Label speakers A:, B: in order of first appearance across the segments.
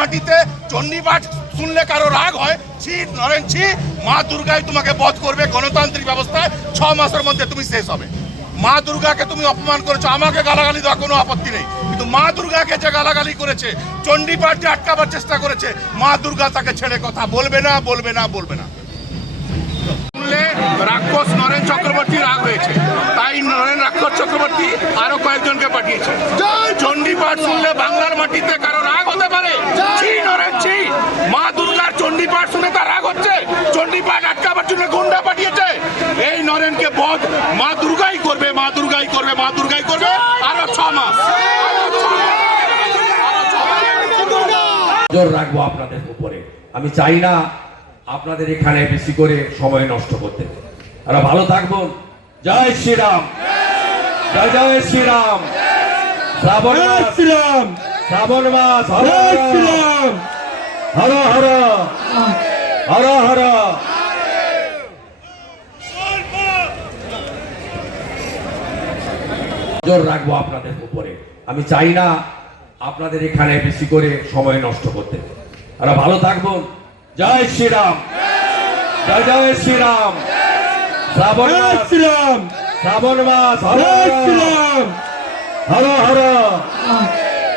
A: মাটিতে চণ্ডীপাঠ শুনলে কারও রাগ হয় ছি নরেন ছি মা দুর্গাই তোমাকে বধ করবে গণতান্ত্রিক ব্যবস্থায় ছ মাসের মধ্যে তুমি শেষ হবে। মা দুর্গাকে তুমি অপমান করেছ আমাকে গালাগালি দেওয়া কোনো আপত্তি নেই। কিন্তু মা দুর্গাকে যে গালাগালি করেছে চণ্ডীপাঠ যে আটকাবার চেষ্টা করেছে মা দুর্গা তাকে ছেড়ে কথা বলবে না বলবে না বলবে না। শুনলে রাক্ষস নরেন চক্রবর্তী রাগ হয়েছে তাই নরেন রাক্ষস চক্রবর্তী আরও কয়েকজনকে পাঠিয়েছে। চণ্ডীপাঠ শুনলে বাংলার মাটিতে কারও রাগ হতে পারে ছি নরেন ছি মা দুর্গার চণ্ডীপাঠ শুনে তার রাগ হচ্ছে চণ্ডীপাঠ আটকাবার জন্য গুন্ডা পাঠিয়েছে। এই নরেনকে বধ মা দুর্গাই করবে মা দুর্গাই করবে মা দুর্গাই করবে। আরও ছ মাস।
B: নজর রাখব আপনাদের উপরে। আমি চাই না আপনাদের এখানে বেশি করে সময় নষ্ট করতে। আর ভালো থাকবেন। জয় শ্রীরাম। জয় জয় শ্রীরাম। শ্রাবণ মাস।
C: শ্রীরাম।
B: শ্রাবণ মাস। হর।
C: শ্রীরাম।
B: হর হর। হর হর। নজর রাখব আপনাদের উপরে। আমি চাই না আপনাদের এখানে বেশি করে সময় নষ্ট করতে। আর ভালো থাকবেন। জয় শ্রীরাম। জয় জয় শ্রীরাম। শ্রাবণ
C: শ্রীরাম।
B: শ্রাবণ মাস। হর।
C: শ্রীরাম।
B: হর হর।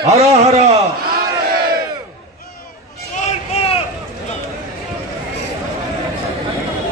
B: হর হর।